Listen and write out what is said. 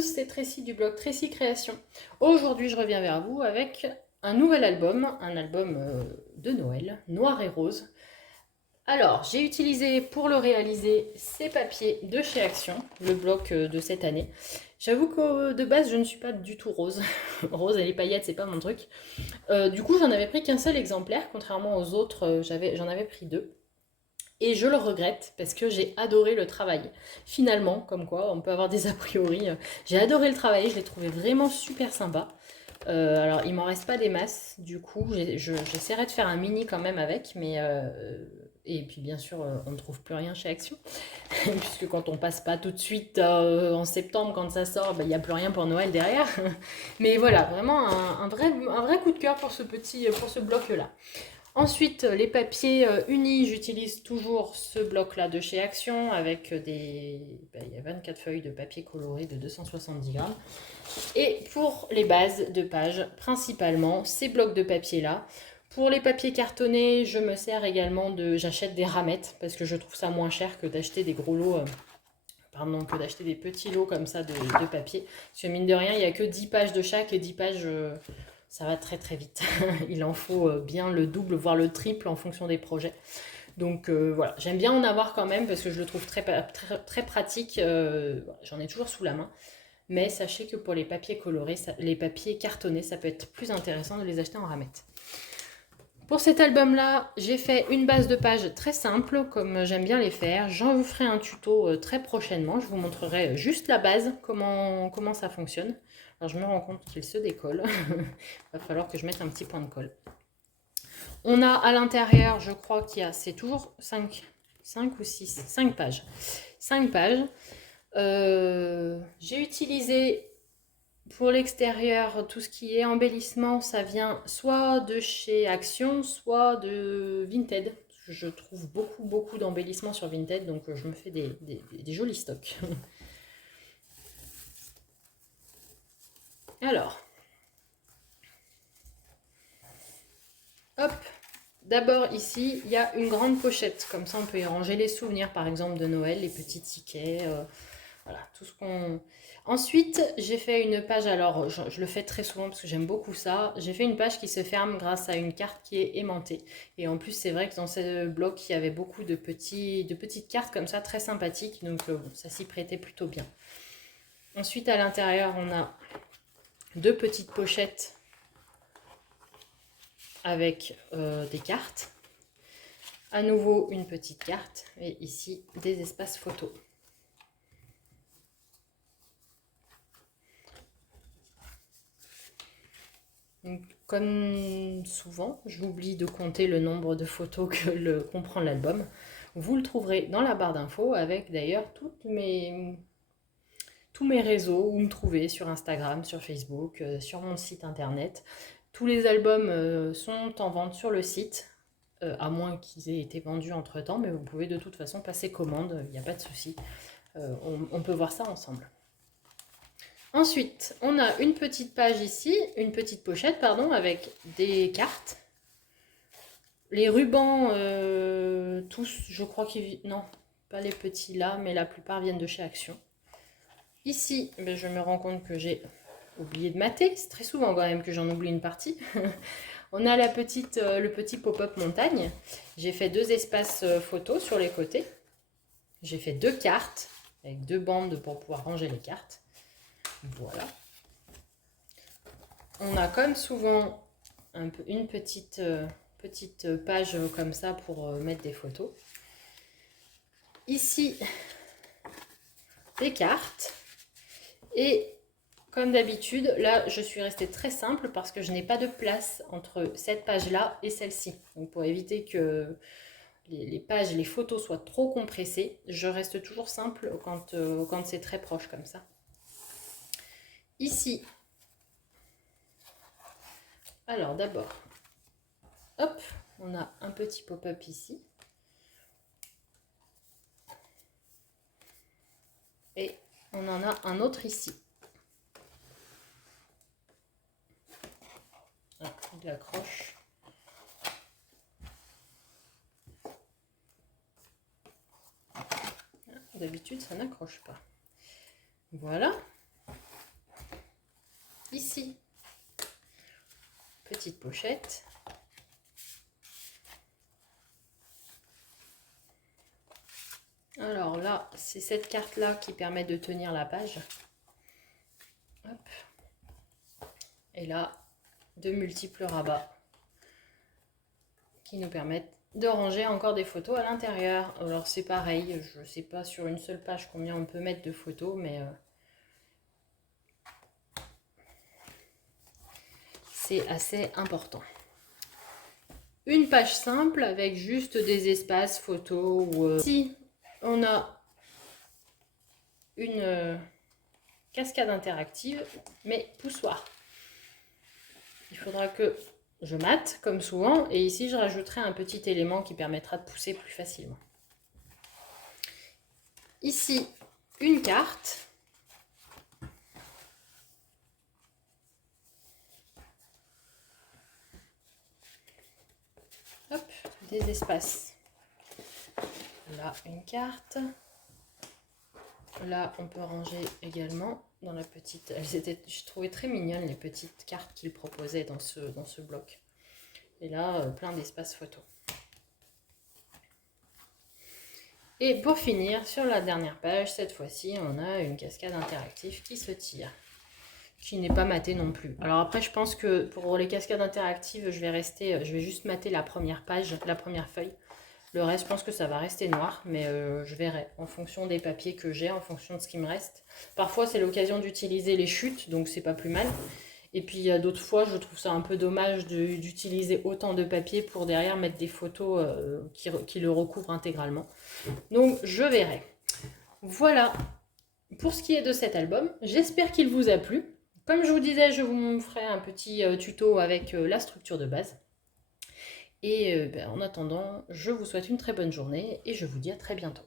tous, c'est Tracy du blog Tracy Création. Aujourd'hui, je reviens vers vous avec un nouvel album, un album de Noël, noir et rose. Alors, j'ai utilisé pour le réaliser ces papiers de chez Action, le bloc de cette année. J'avoue que de base, je ne suis pas du tout rose. Rose et les paillettes, c'est pas mon truc. Du coup, j'en avais pris qu'un seul exemplaire, contrairement aux autres, j'en avais pris deux. Et je le regrette parce que j'ai adoré le travail. Finalement, comme quoi, on peut avoir des a priori. J'ai adoré le travail, je l'ai trouvé vraiment super sympa. Alors, il m'en reste pas des masses, du coup, j'essaierai de faire un mini quand même avec, mais et puis bien sûr, on ne trouve plus rien chez Action, puisque quand on passe pas tout de suite en septembre, quand ça sort, il n'y a plus rien pour Noël derrière. Mais voilà, vraiment un vrai coup de cœur pour pour ce bloc-là. Ensuite, les papiers unis, j'utilise toujours ce bloc-là de chez Action avec il y a 24 feuilles de papier coloré de 270 grammes. Et pour les bases de page, principalement ces blocs de papier-là. Pour les papiers cartonnés, je me sers également j'achète des ramettes parce que je trouve ça moins cher que d'acheter des gros lots. Que d'acheter des petits lots comme ça de papier. Parce que mine de rien, il n'y a que 10 pages de chaque et 10 pages, ça va très très vite. Il en faut bien le double, voire le triple en fonction des projets. Donc voilà, j'aime bien en avoir quand même parce que je le trouve très pratique. J'en ai toujours sous la main. Mais sachez que pour les papiers colorés, les papiers cartonnés, ça peut être plus intéressant de les acheter en ramette. Pour cet album-là, j'ai fait une base de page très simple, comme j'aime bien les faire. J'en vous ferai un tuto très prochainement. Je vous montrerai juste la base, comment ça fonctionne. Alors je me rends compte qu'il se décolle. Il va falloir que je mette un petit point de colle. On a à l'intérieur, je crois c'est toujours 5 ou 6, 5 pages. 5 pages. J'ai utilisé pour l'extérieur, tout ce qui est embellissement, ça vient soit de chez Action, soit de Vinted. Je trouve beaucoup d'embellissements sur Vinted, donc je me fais des jolis stocks. Alors, hop, d'abord ici, il y a une grande pochette, comme ça on peut y ranger les souvenirs, par exemple de Noël, les petits tickets, voilà, tout ce qu'on... Ensuite, j'ai fait une page, alors je le fais très souvent parce que j'aime beaucoup ça. J'ai fait une page qui se ferme grâce à une carte qui est aimantée. Et en plus, c'est vrai que dans ce bloc, il y avait beaucoup de petites cartes comme ça, très sympathiques. Donc ça s'y prêtait plutôt bien. Ensuite, à l'intérieur, on a deux petites pochettes avec des cartes. À nouveau, une petite carte. Et ici, des espaces photos. Donc, comme souvent, j'oublie de compter le nombre de photos que comprend l'album. Vous le trouverez dans la barre d'infos avec d'ailleurs tous mes réseaux où me trouver sur Instagram, sur Facebook, sur mon site internet. Tous les albums sont en vente sur le site, à moins qu'ils aient été vendus entre temps, mais vous pouvez de toute façon passer commande, il n'y a pas de souci. On peut voir ça ensemble. Ensuite, on a une petite page ici, une petite pochette, pardon, avec des cartes. Les rubans, tous, je crois qu'ils... Non, pas les petits là, mais la plupart viennent de chez Action. Ici, je me rends compte que j'ai oublié de mater. C'est très souvent quand même que j'en oublie une partie. On a le petit pop-up montagne. J'ai fait deux espaces photos sur les côtés. J'ai fait deux cartes avec deux bandes pour pouvoir ranger les cartes. Voilà. On a comme souvent une petite page comme ça pour mettre des photos. Ici, des cartes. Et comme d'habitude, là, je suis restée très simple parce que je n'ai pas de place entre cette page-là et celle-ci. Donc pour éviter que les pages, les photos soient trop compressées, je reste toujours simple quand c'est très proche comme ça. Ici, alors d'abord, hop, on a un petit pop-up ici. Et on en a un autre ici. Ah, il accroche. D'habitude, ça n'accroche pas. Voilà. ici, petite pochette. Alors là, c'est cette carte-là qui permet de tenir la page. Hop. Et là, de multiples rabats qui nous permettent de ranger encore des photos à l'intérieur. Alors c'est pareil, je ne sais pas sur une seule page combien on peut mettre de photos, mais c'est assez important. Une page simple avec juste des espaces photos. Ici, on a une cascade interactive, mais poussoir. Il faudra que je mate, comme souvent, et ici je rajouterai un petit élément qui permettra de pousser plus facilement. Ici, une carte. Hop, des espaces. Là, une carte. Là, on peut ranger également dans la petite... Je trouvais très mignonnes les petites cartes qu'il proposait dans ce bloc. Et là, plein d'espaces photos. Et pour finir, sur la dernière page, cette fois-ci, on a une cascade interactive qui se tire, qui n'est pas matée non plus. Alors après, je pense que pour les cascades interactives, je vais juste mater la première page, la première feuille. Le reste, je pense que ça va rester noir, mais je verrai en fonction des papiers que j'ai, en fonction de ce qui me reste. Parfois, c'est l'occasion d'utiliser les chutes, donc c'est pas plus mal. Et puis, il y a d'autres fois, je trouve ça un peu dommage d'utiliser autant de papier pour derrière mettre des photos qui le recouvrent intégralement. Donc, je verrai. Voilà pour ce qui est de cet album. J'espère qu'il vous a plu. Comme je vous disais, je vous ferai un petit tuto avec la structure de base. Et en attendant, je vous souhaite une très bonne journée et je vous dis à très bientôt.